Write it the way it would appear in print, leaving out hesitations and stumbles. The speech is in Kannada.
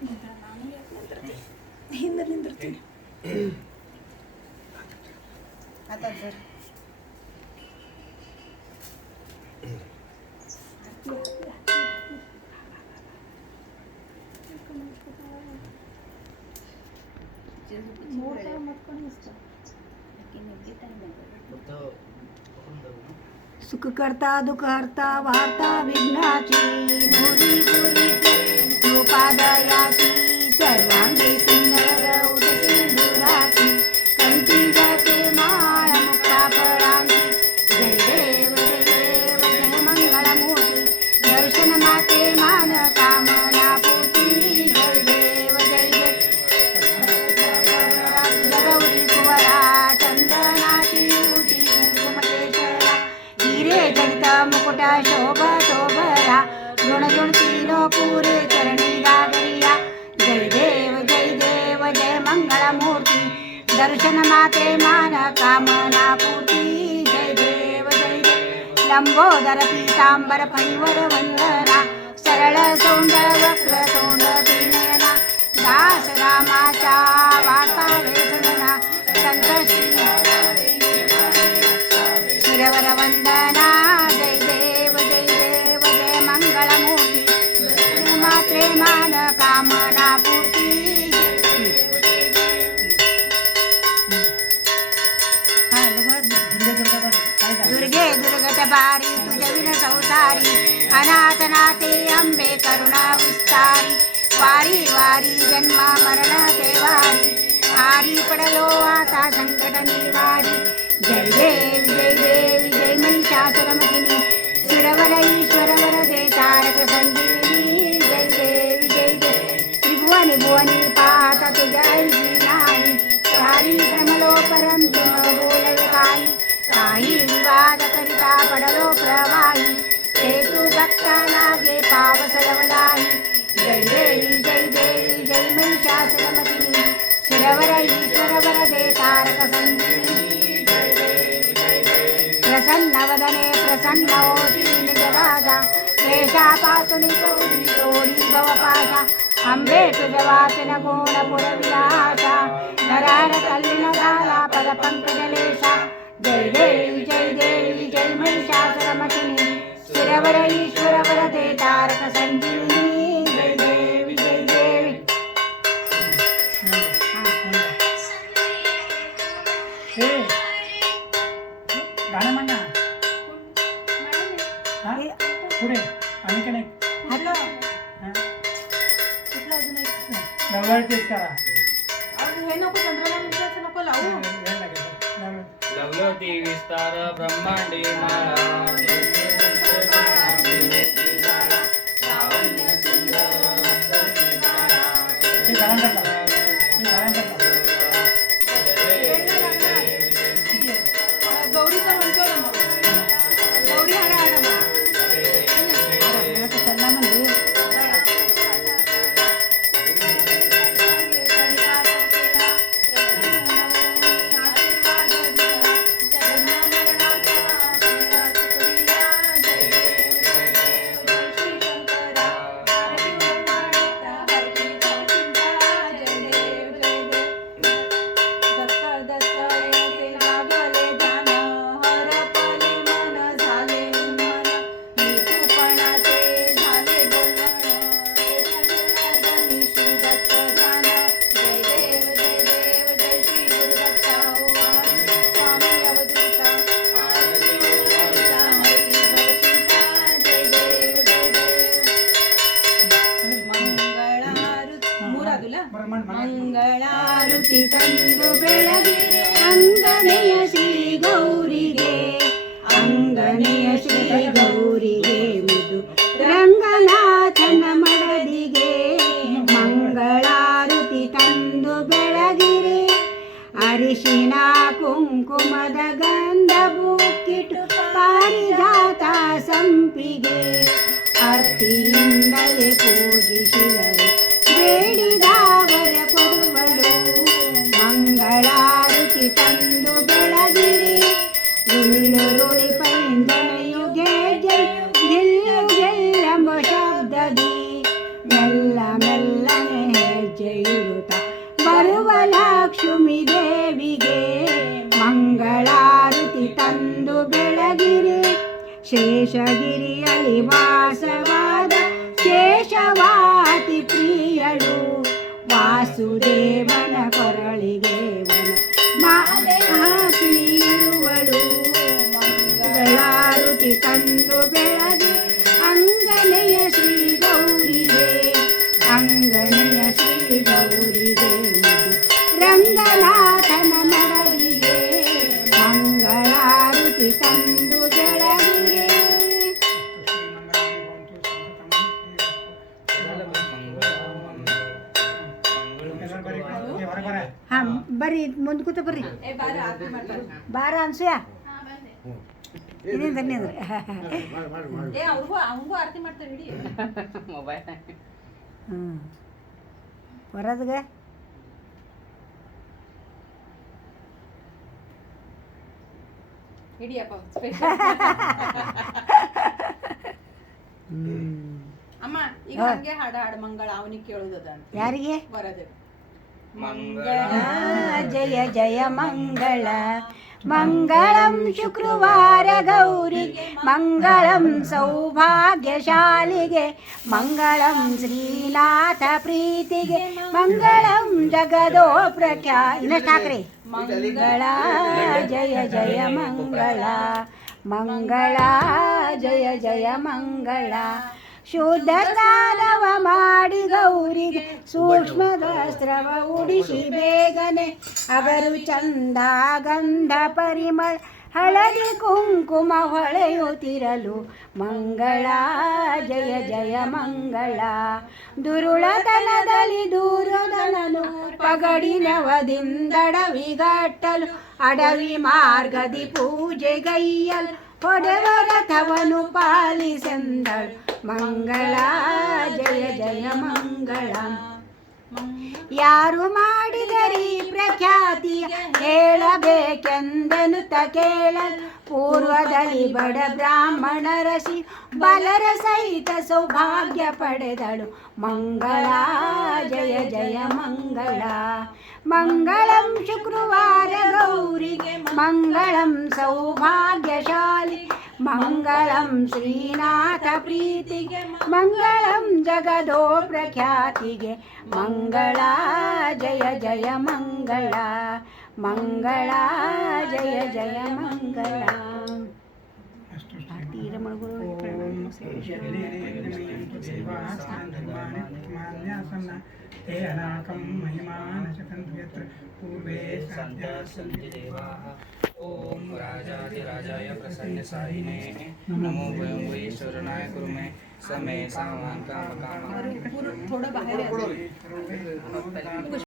ನಾನು ಹಿಂದೆ ನಿಂದಿರ್ತೀನಿ ಆತ ಸರ್ सुख करता दुःख हरता वार्ता विघ्नाची मोरी पुरी कृपादयाची सर्वांगी सुंदर उदसी दुराची कंठी जाते माळ मुक्ता फळांची जय देव जय देव जय मंगळमूर्ती दर्शन माते मान कामना पूर्ती जय देव जय जय गौरी कुवरा चंदनाची उटी कुंकुमकेशरा हिरे जडित मुकुटा शोभ शोभरा ऋण तीनो पुरे चरणी गागरिया जय देव जय मंगळमूर्ती दर्शन माते मान कामना पूर्ती जय देव लंबोदर पीतांबर फणीवर वंदना सरळ सोंड वक्र तोंड त्रिनयना दास रामाच्या वार्ता वेदना संतश्री शिरवर वंदना जय देव जय मंगळमूर्ती मात्रे मान कामना पूर्ती दुर्गे दुर्गट बारी तुझ्या विन संसारी अनाथ नाथे अंबे करुणा विस्तारी वारी वारी जन्म मरण देवारी आरी पडलो आता संकट निवारी जय देव जय महिषासुरमर्दिनी सुरवर ईश्वरवर दे तारक संजीवनी जय देव त्रिभुवनी भुवनी पाहता तुझ्या ऐशी नाही सारी श्रमलो परंतु बोलय काही विवाद करिता पडलो प्रवाही ते तू भक्ता लागे पावस लवलाही जय देवी जय महिषासुरमर्दिनी शिरवर ईश्वरवर दे तारक संजीवनी जय देवी प्रसन्न वदने प्रसन्न होती निजराजा क्लेशापासून तोडी भवपाशा अंबे तुझ वाचन गुण पुरविलासा नरार कल्लिन झाला पद पंकजलेशा जय देवी जय महिषासुरमर्दिनी शिरवर ईश्वरवर दे तारक संजीवनी जय देवी गाणं म्हणा पुढे आणि का नाही नवरात्रीच करा हे नको चंद्रमाचं नको लावू लवलती विस्तार ब्रह्मांडी माळा गौरीचा म्हणतो ना मग गौरी हाडा हाडा मग सल्ला म्हणजे ಮಂಗಳಾರುತಿ ತಂದು ಬೆಳಗಿರೆ ಅಂಗನೆಯ ಶ್ರೀ ಗೌರಿಗೆ ಅಂಗನೆಯ ಶ್ರೀ ಗೌರಿಗೆ ಮುದು ರಂಗನಾಥನ ಮಡದಿಗೆ ಮಂಗಳಾರುತಿ ತಂದು ಬೆಳಗಿರೆ ಅರಿಶಿನ ಕುಂಕುಮದ ಗಂಧ ಬುಕ್ಕಿಟ್ಟು ಪಾರಿಜಾತ ಸಂಪಿಗೆ ಆರ್ತಿಯಿಂದಲೇ ಪೂಜಿಸಿದರೆ ಬೇಡಿದವರ ಕೊಡುವಳು ಮಂಗಳಾರತಿ ತಂದು ಬೆಳಗಿರಿ ರುಳಿ ಪೈಂಜನೆಯು ಗೆಲ್ಲು ಗೆಲ್ಲಂಬ ಶಬ್ದದಿ ಮೆಲ್ಲ ಮೆಲ್ಲನೆ ಲಕ್ಷ್ಮೀ ದೇವಿಗೆ ಮಂಗಳಾರತಿ ತಂದು ಬೆಳಗಿರಿ. ಶೇಷಗಿರಿಯಲ್ಲಿ ವಾಸವಾದ ಶೇಷವಾತಿ ಪ್ರಿಯಳು ವಾಸುದೇವನ ಕೊರಳಿಗೆ ಮಾಲೆ ಹಾಕಿರುವಳು. ಮಂಗಳಾರತಿ ತಂದು ಬೆಳಗಿ ಅಂಗನೆಯ ಶ್ರೀ ಗೌರಿಗೆ ಅಂಗನೆಯ ಶ್ರೀ ಗೌರಿಗೆ ರಂಗನಾಥನ ಮರಳಿಗೆ ಮಂಗಳಾರತಿ ತಂದು ಬೆಳಗಿರೆ. ಹಾ ಬರ್ರಿ ಮುಂದೆ ಕೂತ ಬರ್ರಿ ಬಾರ ಅನ್ಸೂಯ ಇನ್ನೇನು ಅಂದ್ರೆ ಅವ್ರಿಗೂ ಆರತಿ ಮಾಡ್ತಾರೆ ಹಿಡಿ ಮೊಬೈಲ್ ಹ್ಞೂ ಬರೋದ್ಗೆ ಹಿಡಿಯಪ್ಪ ಅಮ್ಮ ಈಗ ಹಂಗೆ ಹಾಡು ಮಂಗಳ ಅವನಿಗೆ ಕೇಳುದದ ಯಾರಿಗೆ ಬರೋದು ಮಂಗಳ ಜಯ ಜಯ ಮಂಗಳ ಮಂಗಳಂ ಶುಕ್ರವಾರ ಗೌರಿಗೆ ಮಂಗಳಂ ಸೌಭಾಗ್ಯಶಾಲಿಗೆ ಮಂಗಳಂ ಶ್ರೀನಾಥ ಪ್ರೀತಿಗೆ ಮಂಗಳಂ ಜಗದೋ ಪ್ರಖ್ಯಾ ಇನ್ನಷ್ಟು ಹಾಕ್ರಿ. ಮಂಗಳ ಜಯ ಜಯ ಮಂಗಳ ಮಂಗಳ ಜಯ ಜಯ ಮಂಗಳ. ಶುದ್ಧ ಸ್ನಾನವ ಮಾಡಿ ಗೌರಿಗೆ ಸೂಕ್ಷ್ಮದಸ್ತ್ರವ ಉಡಿಸಿ ಬೇಗನೆ ಅವರು ಚಂದ ಗಂಧ ಪರಿಮಳ ಹಳದಿ ಕುಂಕುಮ ಹೊಳೆಯುತ್ತಿರಲು ಮಂಗಳ ಜಯ ಜಯ ಮಂಗಳ. ದುರುಳತನದಲ್ಲಿ ದೂರದನನು ಪಗಡಿನವದಿಂದಡವಿಗಟ್ಟಲು ಅಡವಿ ಮಾರ್ಗದಿ ಪೂಜೆಗೈಯಲು ಹೊಡೆವ ರಥವನು ಪಾಲಿಸೆಂದಳು ಮಂಗಳ ಜಯ ಜಯ ಮಂಗಳ. ಯಾರು ಮಾಡಿದರಿ ಪ್ರಖ್ಯಾತಿಯ ಹೇಳಬೇಕೆಂದೆನುತ ಕೇಳಲು ಪೂರ್ವದಲ್ಲಿ ಬಡ ಬ್ರಾಹ್ಮಣರಸಿ ಬಲರ ಸಹಿತ ಸೌಭಾಗ್ಯ ಪಡೆದಳು ಮಂಗಳ ಜಯ ಜಯ ಮಂಗಳ. ಮಂಗಳಂ ಶುಕ್ರವಾರ ಗೌರಿಗೆ ಮಂಗಳಂ ಸೌಭಾಗ್ಯಶಾಲಿ ಮಂಗಳಂ ಶ್ರೀನಾಥ ಪ್ರೀತಿಗೆ ಮಂಗಳಂ ಜಗದೋ ಪ್ರಖ್ಯಾತಿಗೆ ಮಂಗಳ ಜಯ ಜಯ ಮಂಗಳ ಮಂಗಳ ಜಯ ಜಯ ಮಂಗಳ. ಭಾರತೀಯ ರಮಣಗುರು ओम राजाधिराजाय प्रसन्नसायिने नमो भयंकरीश्वरनाय कुरुमे समे सामां काम थोडं बाहेर